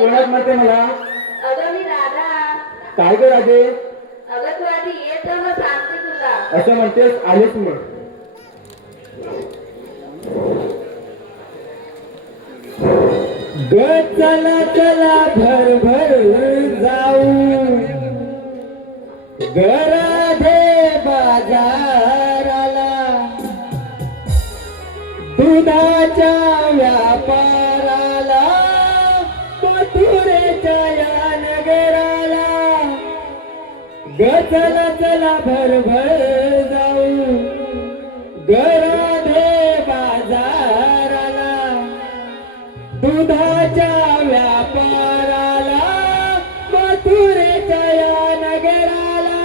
कोणाच मारते मला? अगं मी राधा. काय ग राधे? अगं तू आधी ये तर मग सांगते तुला. असं म्हणतेस, आलेच मग. ग चला चला भर भर जाऊ राधे बाजाराला, दुधाच्या व्यापाराला, मथुरेच्या या नगराला. ग चला चला भर भर जाऊ राधे बाजाराला, दुधाच्या व्यापाराला, मथुरेच्या या नगराला.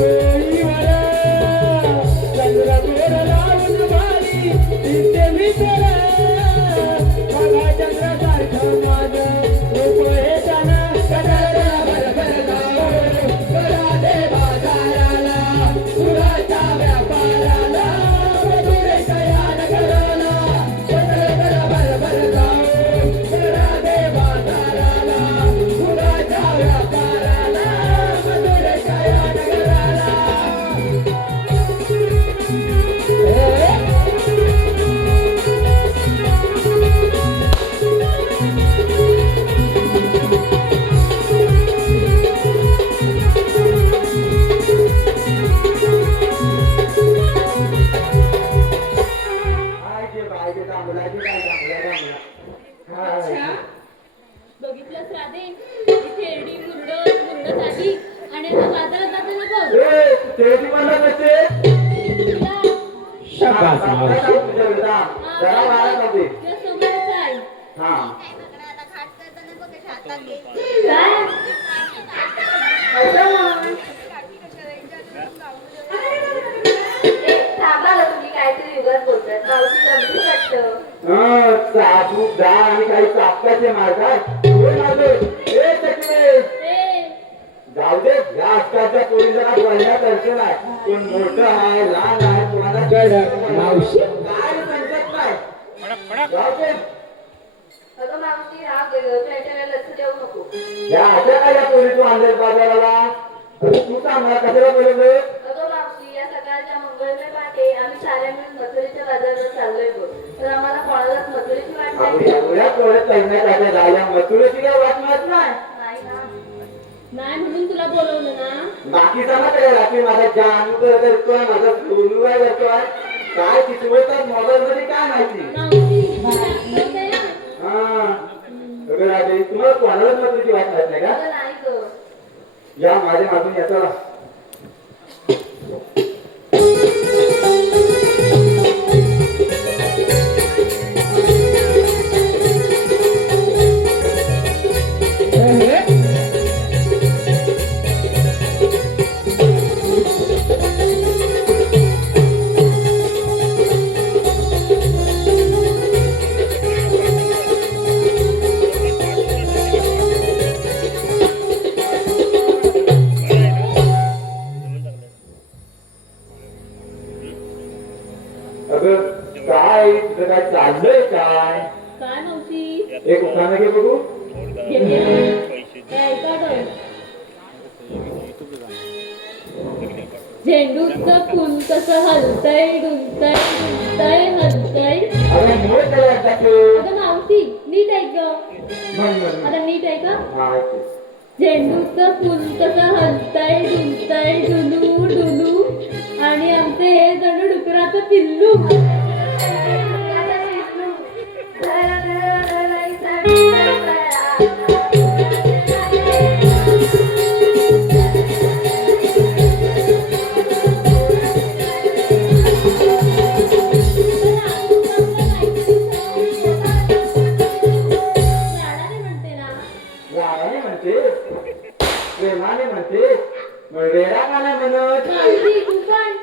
डोईवर चंद्र गोर लावून बाई दिसते मित्र बघा चंद्र सारखं माझं रूप हे तन कडाला भरभर गाव करा दे बाजाराला सुराच्या व्यापाराला मधुरेच्या या नगराला चंद्र भरभर गाव करा दे बाजाराला सुराच्या व्यापाराला मधुरेच्या या नगराला बघितलंस राधे खेळडी मुरड झाली आणि आता बाजारात जाताना बघ तुला शाबास मावशी तुझ्या समोरच आहे काय थांबा गं, तुम्ही काहीतरी युगात बोलताय. मावशी जमली वाटतं. साबूक डाळ आणि काही चापकाचे मारतात ए जाऊ दे या आजकालच्या पोरींना बोलण्यात अर्थ नाही कोण मोठं आहे लहान आहे कोणाला कडक मावशी काय समजत नाही जाऊ दे अगं मावशी राग गेलं त्याच्याकडे लक्ष देऊ नको. या अशा काय या पोरी तू आणले बाजाराला तू सांग मला कशाला बोलवलं अगं मावशी या सकाळच्या मंगळमय पहाटे आम्ही साऱ्या मिळून मथुरेच्या बाजारात चाललोय बघ. तर आम्हाला कोणालाच मथुरेची वाट नाही. एवढ्या पोरं चढण्यात राहिल्या मथुरेची काय वाट माहित नाही नाही ना. नाही म्हणून तुला बोलवलं ना बाकीचा ना काय रात्री माझा जानू करतोय माझा सोनू काय करतोय काय चिचवतात मोबाईल मध्ये काय माहिती मावशी आठवतंय ना? हा सगळं राहते तुम्हाला कोणालाच मथुरेची वाट माहित नाही का अगं नाही गं. या माझ्या मागून येतो अगं काय तुझं काय चाललंय काय काय मावशी एक उखाणं घे बघू घे, घे. ए, ऐका गं. झेंडूचं फुल कसं हलतय डुलतय डुलतय हलतय अरे मूळ त्याला एकदा ठेव. अगं मावशी नीट ऐक गं. म्हण. आता नीट ऐक हं. हा, ऐकते. झेंडूचं फुल कसं हलतय डुलतय डुलू डुलू आणि आमचे हे जणू डुकराचं पिल्लू लाडाने म्हणते ना लाडाने म्हणते प्रेमाने म्हणते मग वेडा का नाही म्हणत मावशी तू पण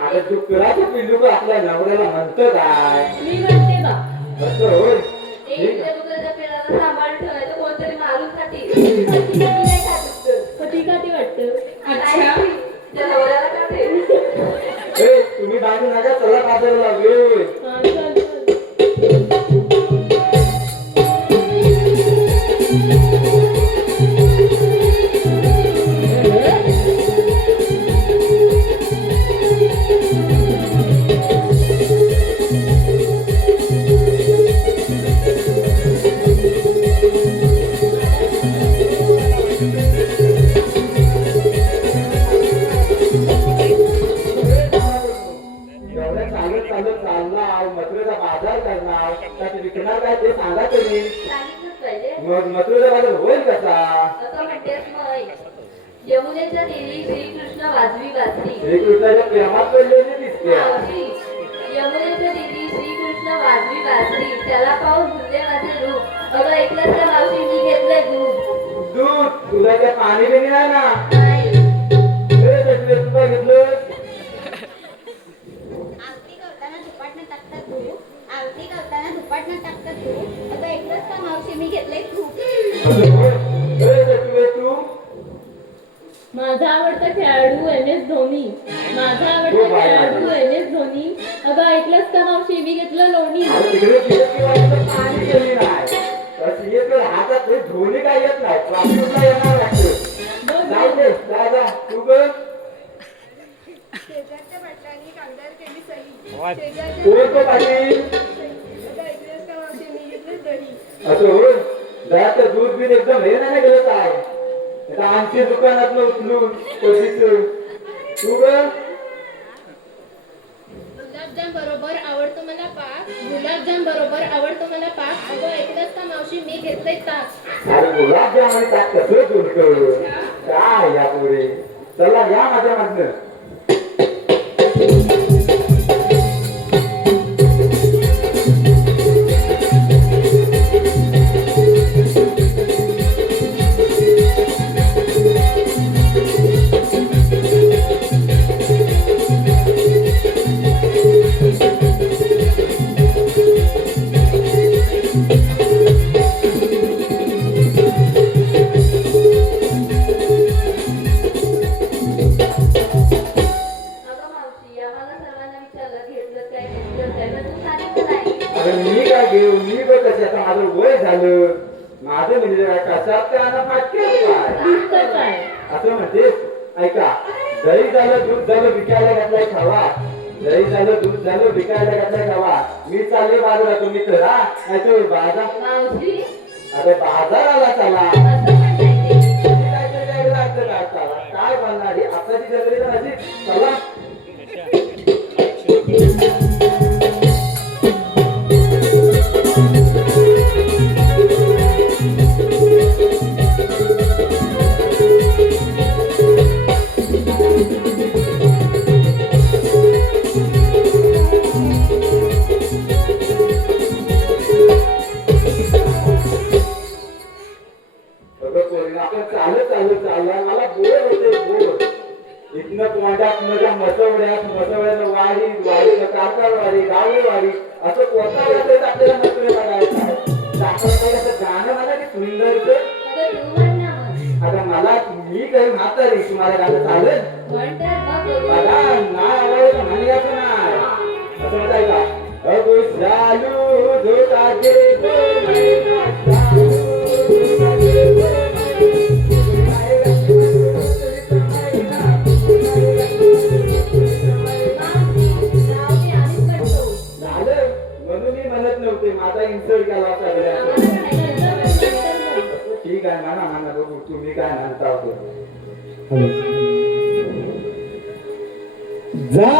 आता डुकराचं पिल्लू का आपल्या नवऱ्याला म्हणतं काय मी म्हणते बा असं होय एक दुसऱ्याच्या पिल्लाला सांभाळून ठेवायचं कोणतरी मारून खाती. नाही खात तर. कधी का ते वाटतं नाही, त्या नवऱ्याला खाते. ए, तुम्ही बांधू नका चला बाजाराला वेळ हा, चल, चल. एवढ्या चालत चालत चालणार मथुरेचा बाजार करणार त्याचे विकणार काय ते सांगा तुम्ही सांगितलंच पाहिजे. मग मथुरेचा बाजार होईल कसा असं म्हणतेस मग. यमुनेच्या तीरी श्रीकृष्ण वाजवी बासरी. श्रीकृष्णाच्या प्रेमात पडलेली दिसते मावशी, यमुनेच्या तीरी श्रीकृष्ण वाजवी बासरी. त्याला पाहून तुझे माझे रूप. अगं ऐकलंस का मावशी, मी घेतलंय दूध. दूध तुला काय पाणी बिणी नाही ना नाही. ए, ते आवडता खेळाडू MS धोनी. माझा आवडता खेळाडू MS धोनी. अगं ऐकलंस का मावशी, मी घेतलं लोणी. अरे तिकडे CSK वाल्याचं पाणी गेली नाही. तर CSK हातात हे धोनी काय येत नाही. ट्रॉफीला येणार वाटतं. बघ, जाऊ दे, जा. तू कर. शेजारच्या पाटलांनी कागदावर केली सही. कोण तो पाटील? आता ऐकलंस का मावशी, मी घेतलं दही. असं होय. दह्याचं दूध बीध एकदम हे नाही गेलं काय. आता आमच्या दुकानातलं उचलून कधीच. तू कर. गुलाबजाम बरोबर आवडतो मला पाक. गुलाबजाम बरोबर आवडतो मला पाक. अगं ऐकलंस का मावशी, मी घेतलंय ताक. अरे गुलाबजाम आणि ताक कसं दूर करू काय या पुढे. चला या माझ्या मधनं. अगं मावशी, आम्हाला सर्वांना विचारलं घेतलं काय घेतलं काय, पण तू सांगितलं नाही. अरे मी काय घेऊ, मी बघ कसे आता माझं वय झालं. माझं म्हणजे काय कशात काय आणि फाटक्यात काय दिसतं काय? असं म्हणतेस. ऐका, दही झालं दूध झालं विकायला घातलाय खावा. दही झालं दूध झालं विकायला घातलाय खावा. मी चालले बाजारात, तुम्ही करा नाही तर बाजार. मावशी अरे बाजाराला चला. असं पण नाही ते. काहीतरी काय लागतं काय चला. काय बनणार ही आताची जगली तर अशी चला. बघा पोरी, आपण चाललं मला बोर होते बोर. इथनं तोंडात माझ्या मसवड्यात वाडीचं कारकारवाडी गावडेवाडी असं कोणता येतं आपल्याला मसवडे काढायचं आहे. आपण असं गाणं म्हणा की सुंदरचं. अगं तू म्हण ना मग. आता मला मी काही म्हातारी तुम्हाला गाणं चालेल म्हण तर मग बघू. बघा नाही आवडलं म्हणण्याचं नाही. असं म्हणताय का अगो चालू धोताचे मावशी, आम्ही करतो. झालं म्हणून मी म्हणत नव्हते. माझा इन्सल्ट केला होता आम्हाला सगळ्यांचा. काय करायचं? ठीक आहे म्हणा बघू तुम्ही काय म्हणता होते. हॅलो